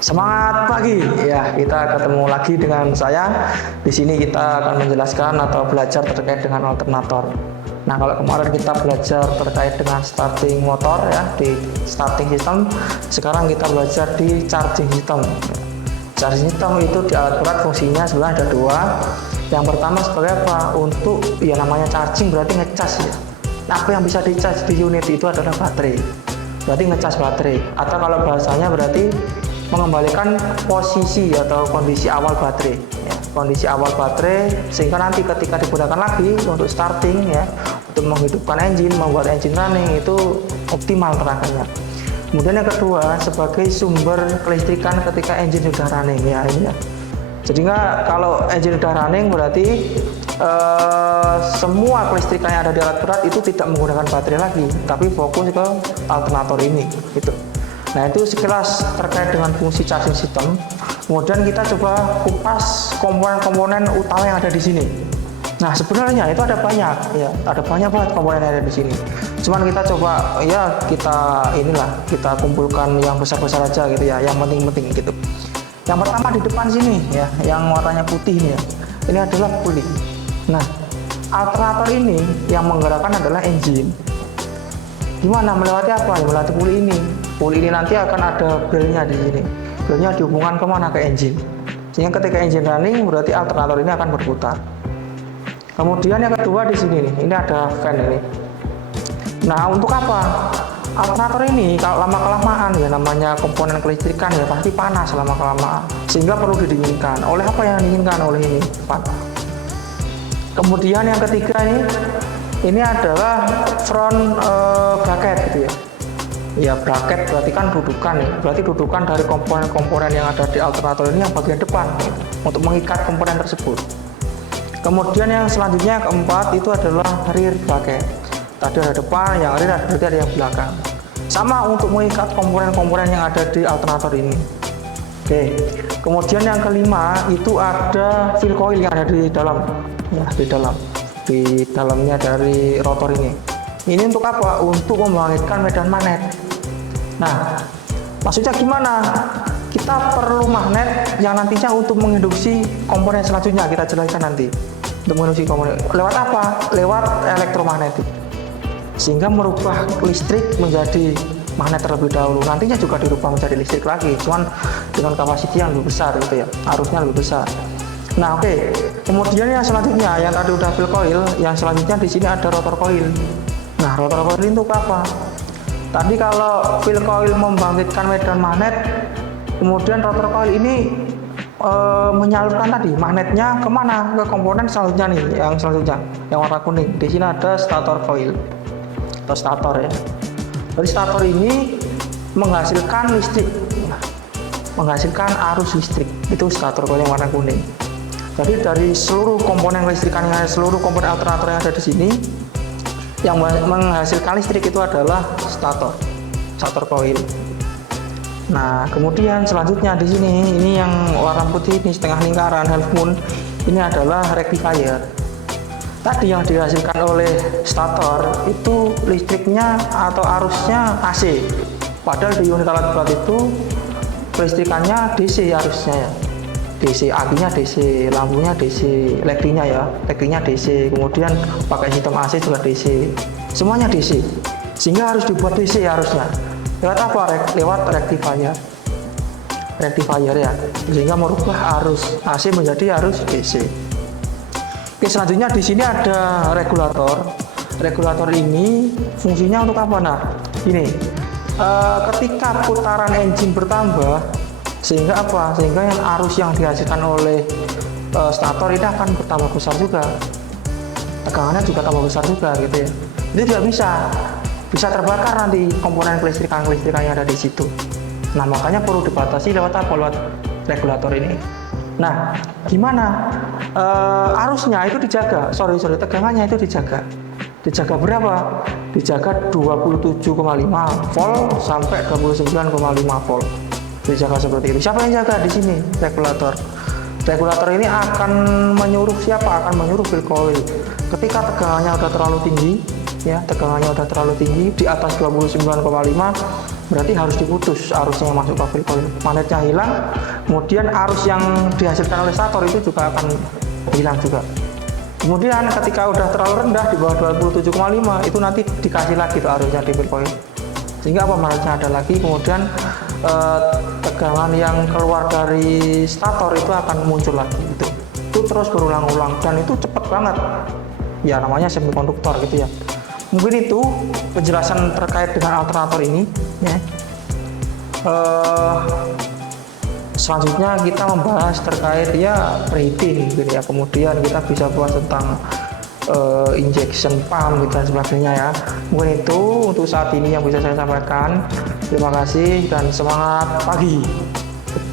Semangat pagi. Ya, kita ketemu lagi dengan saya. Di sini kita akan menjelaskan atau belajar terkait dengan alternator. Nah, kalau kemarin kita belajar terkait dengan starting motor ya, di starting system, sekarang kita belajar di charging system. Charging system itu di alat berat fungsinya sebenarnya ada dua. Yang pertama sebagai apa? Untuk ya namanya charging berarti ngecas ya. Apa yang bisa dicas di unit itu adalah baterai. Berarti ngecas baterai. Atau kalau bahasanya berarti mengembalikan posisi atau kondisi awal baterai ya, kondisi awal baterai sehingga nanti ketika digunakan lagi untuk starting ya, untuk menghidupkan engine, membuat engine running itu optimal tenaganya. Kemudian yang kedua sebagai sumber kelistrikan ketika engine sudah running ya ini ya. Jadi kalau engine sudah running berarti semua kelistrikan yang ada di alat berat itu tidak menggunakan baterai lagi, tapi fokus ke alternator ini gitu. Nah, itu sekilas terkait dengan fungsi charging system. Kemudian kita coba kupas komponen-komponen utama yang ada di sini. Nah, sebenarnya itu ada banyak ya, ada banyak banget komponen yang ada di sini. Cuman kita coba ya kita kumpulkan yang besar-besar aja gitu ya, yang penting-penting gitu. Yang pertama di depan sini ya, yang warnanya putih ini ya. Ini adalah puli. Nah, alternator ini yang menggerakkan adalah engine. Gimana melewati apa? Melewati puli ini. Puli ini nanti akan ada belnya di sini. Belnya dihubungkan kemana? Ke engine. Sehingga ketika engine running berarti alternator ini akan berputar. Kemudian yang kedua di sini nih, ini ada fan ini. Nah, untuk apa? Alternator ini kalau lama kelamaan ya namanya komponen kelistrikan ya pasti panas lama kelamaan. Sehingga perlu didinginkan. Oleh apa yang diinginkan? Oleh ini fan. Kemudian yang ketiga ini adalah front bracket gitu ya. Ya, bracket berarti kan dudukan ya. Berarti dudukan dari komponen-komponen yang ada di alternator ini yang bagian depan gitu, untuk mengikat komponen tersebut. Kemudian yang selanjutnya keempat itu adalah rear bracket. Tadi ada depan, yang rear berarti ada yang belakang. Sama untuk mengikat komponen-komponen yang ada di alternator ini. Oke. Kemudian yang kelima itu ada fill coil yang ada di dalam. Ya, di dalamnya dari rotor ini. Ini untuk apa? Untuk membangkitkan medan magnet. Nah, maksudnya gimana? Kita perlu magnet yang nantinya untuk menginduksi komponen selanjutnya, kita jelaskan nanti. Untuk menginduksi komponen. Lewat apa? Lewat elektromagnetik. Sehingga merubah listrik menjadi magnet terlebih dahulu. Nantinya juga dirubah menjadi listrik lagi, cuman dengan kapasitas yang lebih besar gitu ya. Arusnya lebih besar. Nah, oke. Kemudian yang selanjutnya, yang tadi udah fill coil, yang selanjutnya di sini ada rotor coil. Nah, rotor coil itu apa? Tadi kalau fill coil membangkitkan medan magnet, kemudian rotor coil ini menyalurkan tadi magnetnya kemana? Ke komponen selanjutnya nih, yang selanjutnya, yang warna kuning. Di sini ada stator coil atau stator ya. Jadi stator ini menghasilkan listrik, menghasilkan arus listrik. Itu stator coil yang warna kuning. Jadi dari seluruh komponen listrikan yang ada, seluruh komponen alternator yang ada di sini, yang menghasilkan listrik itu adalah stator coil. Nah, kemudian selanjutnya di sini, ini yang warna putih ini setengah lingkaran half moon, ini adalah rectifier. Tadi yang dihasilkan oleh stator itu listriknya atau arusnya AC. Padahal di unit alat berat itu kelistrikannya DC arusnya ya. DC, akinya DC, lampunya DC, lednya ya, lednya DC, kemudian pakai sistem AC juga DC, semuanya DC, sehingga harus dibuat DC arusnya. Lewat apa? Lewat rectifier ya, sehingga merubah arus AC menjadi arus DC. Oke, selanjutnya di sini ada regulator. Regulator ini fungsinya untuk apa? Nah, ini ketika putaran engine bertambah, sehingga apa? Sehingga yang arus yang dihasilkan oleh stator ini akan bertambah besar juga, tegangannya juga tambah besar juga gitu ya. Itu tidak bisa terbakar nanti komponen kelistrikan yang ada di situ. Nah, makanya perlu dibatasi lewat apa? Lewat regulator ini. Nah, gimana? Arusnya itu dijaga, tegangannya itu dijaga berapa? Dijaga 27,5 volt sampai 29,5 volt. Dijaga seperti itu. Siapa yang jaga di sini? Regulator. Regulator ini akan menyuruh siapa? Akan menyuruh fill coil. Ketika tegangannya udah terlalu tinggi, ya, tegangannya udah terlalu tinggi di atas 29,5, berarti harus diputus arusnya yang masuk ke fill coil. Magnetnya hilang, kemudian arus yang dihasilkan oleh stator itu juga akan hilang juga. Kemudian ketika udah terlalu rendah di bawah 27,5 itu nanti dikasih lagi tuh arusnya di fill coil, sehingga apa, magnetnya ada lagi, kemudian tegangan yang keluar dari stator itu akan muncul lagi. Itu terus berulang-ulang dan itu cepat banget ya, namanya semikonduktor gitu ya. Mungkin itu penjelasan terkait dengan alternator ini ya. Selanjutnya kita membahas terkait ya preheating gitu ya, kemudian kita bisa bahas tentang injection pump gitu dan sebagainya ya. Mungkin itu untuk saat ini yang bisa saya sampaikan. Terima kasih dan semangat pagi.